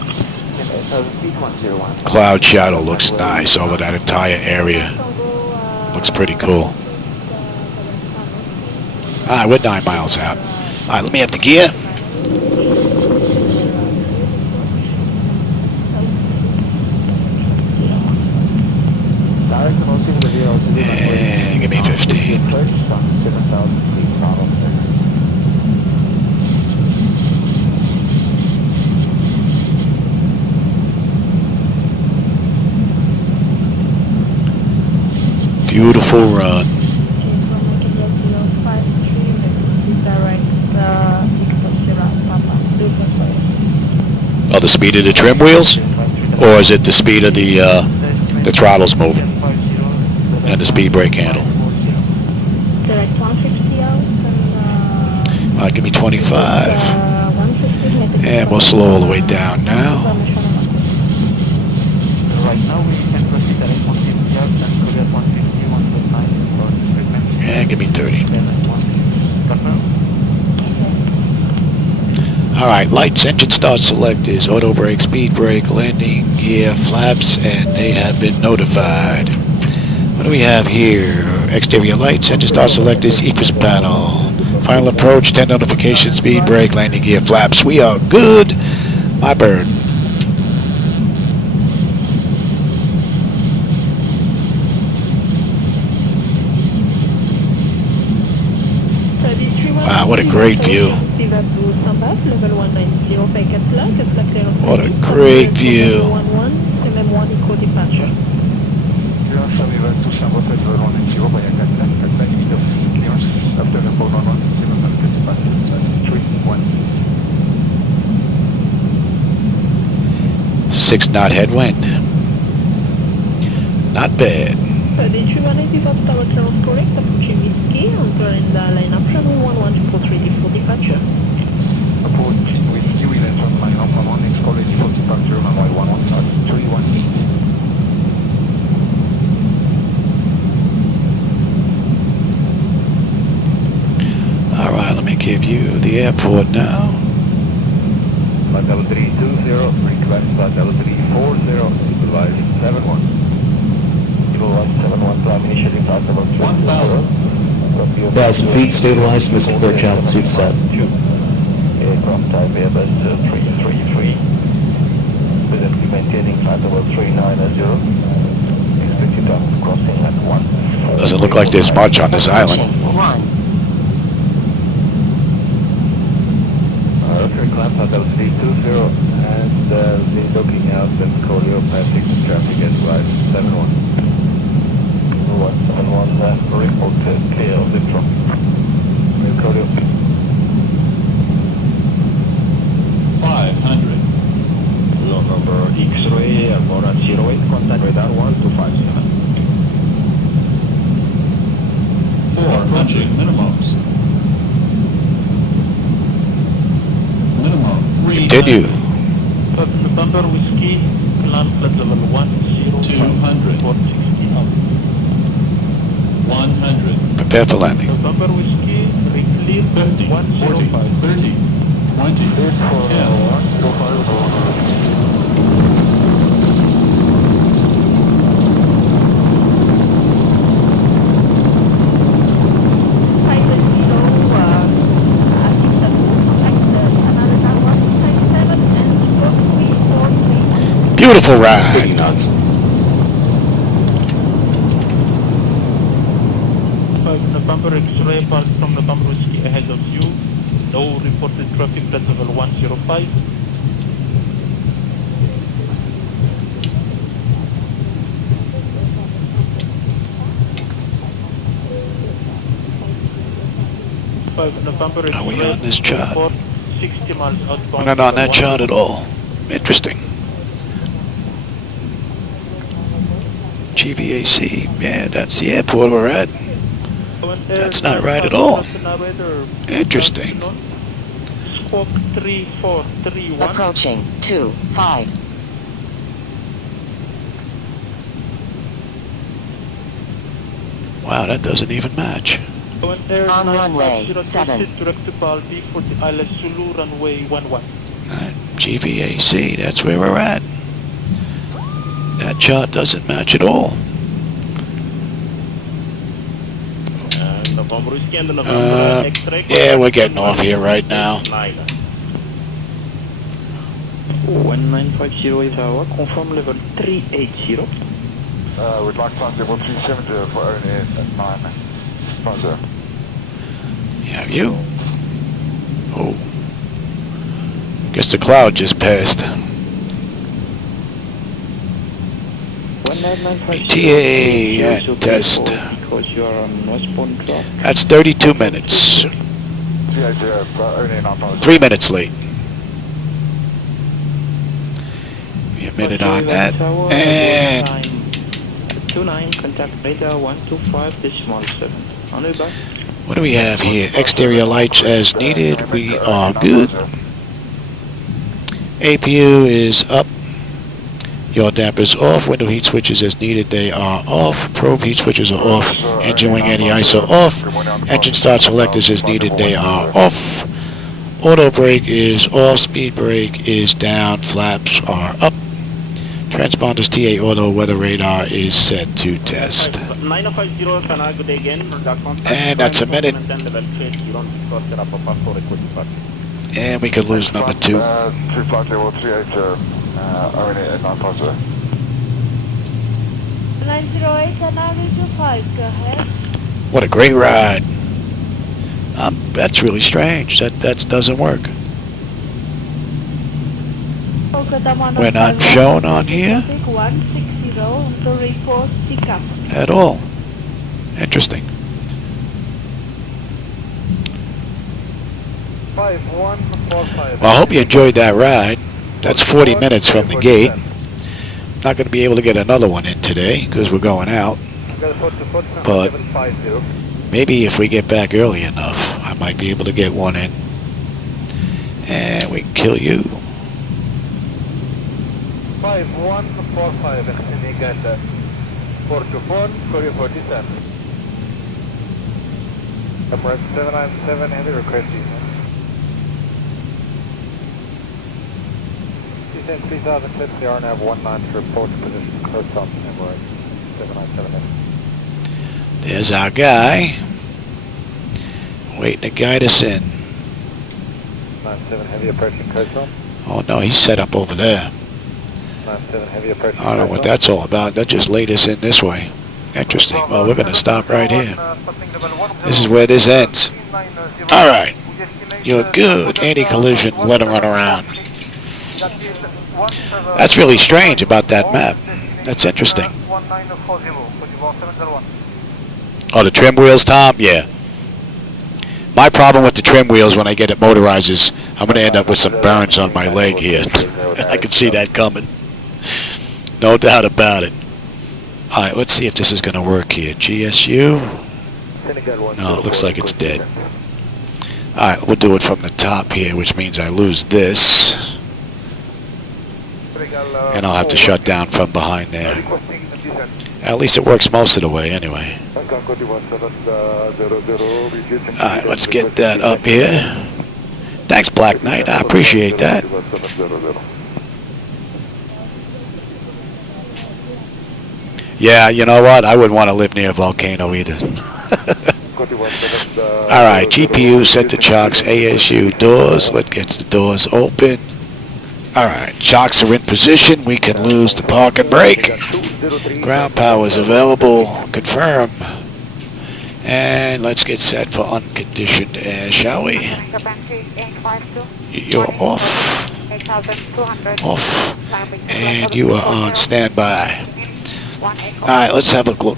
Cloud shadow looks nice over that entire area. Looks pretty cool. Alright, we're 9 miles out. Alright, let me have the gear. And give me 15. Beautiful run. Oh, the speed of the trim wheels? Or is it the speed of the throttles moving? And the speed brake handle. All right, give me 25. And we'll slow all the way down now. And give me 30. All right, lights, engine start selectors, auto brake, speed brake, landing gear, flaps, and they have been notified. What do we have here? Exterior lights, engine start selectors, EPIS panel. Final approach, 10 notification, speed brake, landing gear, flaps. We are good, my bird. Wow, what a great view. What a great view. Six knot headwind. Not bad. Did you want to give us tower clearance correct? Approaching whiskey, anchor in the line up channel 1123 for departure. Approaching whiskey, we land on line up 11, next call ready for departure, runway 11, 318. give you the airport now. Flight level 320, request flight level 340, supervise 71. Kilo 171, climb initially flight level 1,000. 1,000 feet stabilized, missing approach altitude set. Aircraft type Airbus 333. Presently maintaining flight level 390. Expected time crossing at 1. Doesn't look like there's much on this island. Climb flight level 320 and the looking out and Colio passing the traffic at right 71. 171 report clear of the drop. Colio. 500. November X-ray, Alpha 08, contact radar 1257. 4 approaching minimums. Minimum 3. Continue. November Whiskey, climb flight level 105. 200. 100. Prepare for landing. November Whiskey, reclear 50, 40, 105. 30, 20, 10. Beautiful ride. 80 knots. November X-ray from November Whiskey ahead of you. No reported traffic, flight level 105. November Are we X-ray on this chart? report 60 miles outbound. We're not on that chart at all. Interesting. GVAC, yeah, that's the airport we're at. That's not right at all. Interesting. Squawk 3431. Approaching 25. Wow, that doesn't even match. On runway 7. Direct to Balbi for the Isla Sulu, runway 11. GVAC, that's where we're at. That chart doesn't match at all. Yeah, we're getting off here right now. 1950 is our confirm level 380. We'd like flight level 370 for only at 9. Sponsor. Yeah, you. Oh. Guess the cloud just passed. ETA and test. That's 32 minutes. 3 minutes late. Be a minute on that. And 29, contact radar 125.7. On over. what do we have here? Exterior lights as needed. We are good. APU is up. Yaw dampers off. Window heat switches as needed. They are off. Probe heat switches are off. Engine wing anti-iso off. Engine start selectors as needed. They are off. Auto brake is off. Speed brake is down. Flaps are up. Transponders TA auto weather radar is set to test. 9050, good day again. And that's a minute. And we could lose number 2. Flight level 380, only at 950. 908 and 925, go ahead. What a great ride. That's really strange. That doesn't work. We're not shown on here 160 to report pickup. at all. Interesting. 5145. Well, I hope you enjoyed that ride. That's 40 minutes from the gate. Not going to be able to get another one in today because we're going out. But maybe if we get back early enough, I might be able to get one in. And we can kill you. 5145, Uganda. 424, Korea 47. Emirates 797, heavy request descent. Descent 3000 clip, CR nav 19 to report to position close up, Emirates 797. There's our guy, waiting to guide us in. 97 heavy approaching coastal. Oh no, he's set up over there. 97 heavy approaching I don't know what that's all about. That just laid us in this way. Interesting. Well, we're going to stop right here. This is where this ends. All right. You're good. Anti-collision. Let him run around. That's really strange about that map. That's interesting. Oh, the trim wheels, Tom? Yeah. My problem with the trim wheels when I get it motorized is I'm going to end up with some burns on my leg here. I can see that coming. No doubt about it. All right, let's see if this is going to work here. GSU. No, it looks like it's dead. All right, we'll do it from the top here, which means I lose this. And I'll have to shut down from behind there. At least it works most of the way anyway. Alright, let's get that up here. Thanks, Black Knight. I appreciate that. Yeah, you know what? I wouldn't want to live near a volcano either. Alright, GPU set to chocks, ASU doors. Let's get the doors open. Alright, chocks are in position. We can lose the park and brake. Ground power is available. Confirm. And let's get set for unconditioned air, shall we? You're off. Off. And you are on standby. Alright, let's have a look.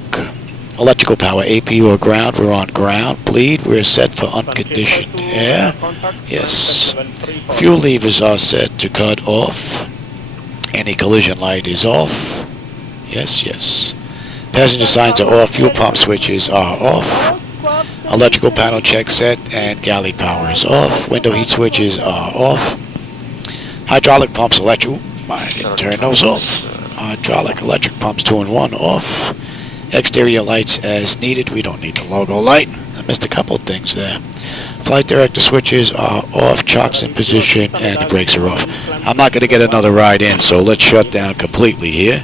Electrical power, APU or ground. We're on ground. Bleed. We're set for unconditioned air. Yes. Fuel levers are set to cut off. Anti-collision light is off. Yes, yes. Passenger signs are off. Fuel pump switches are off. Electrical panel check set and galley power is off. Window heat switches are off. Hydraulic pumps electric. I didn't turn those off. Hydraulic electric pumps 2 and 1 off. Exterior lights as needed. We don't need the logo light. I missed a couple of things there. Flight director switches are off. Chocks in position and the brakes are off. I'm not going to get another ride in, so let's shut down completely here.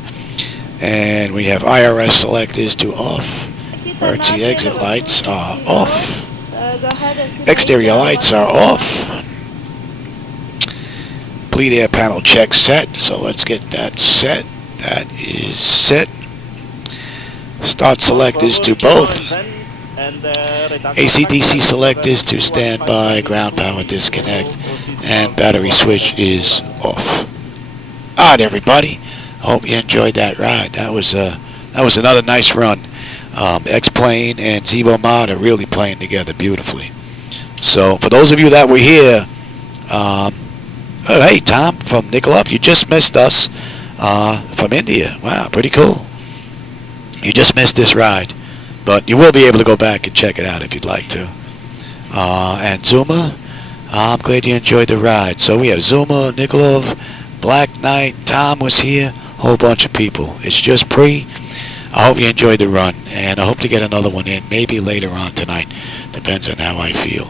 And we have IRS selectors to off. Emergency exit lights are off. Exterior lights are off. Bleed air panel check set. So let's get that set. That is set. Start selectors to both. AC/DC selectors to standby. Ground power disconnect. And battery switch is off. Alright, everybody. Hope you enjoyed that ride. That was another nice run. X-Plane and Zibo Mod are really playing together beautifully. So for those of you that were here, oh, hey Tom from Nickel, you just missed us from India. Wow, pretty cool. You just missed this ride, but you will be able to go back and check it out if you'd like to. And Zuma, I'm glad you enjoyed the ride. So we have Zuma, Nikolov, Black Knight, Tom was here, whole bunch of people. It's just pre. I hope you enjoyed the run, and I hope to get another one in, maybe later on tonight. Depends on how I feel.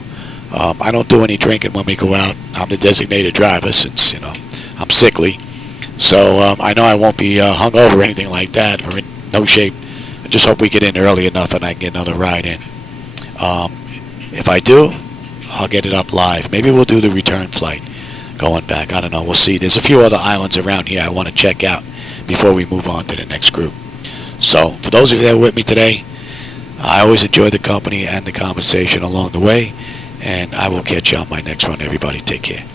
I don't do any drinking when we go out. I'm the designated driver since, you know, I'm sickly. So I know I won't be hungover or anything like that, or in no shape. I just hope we get in early enough and I can get another ride in. If I do, I'll get it up live. Maybe we'll do the return flight going back. I don't know. We'll see. There's a few other islands around here I want to check out before we move on to the next group. So for those of you that were with me today, I always enjoy the company and the conversation along the way. And I will catch you on my next one, everybody. Take care.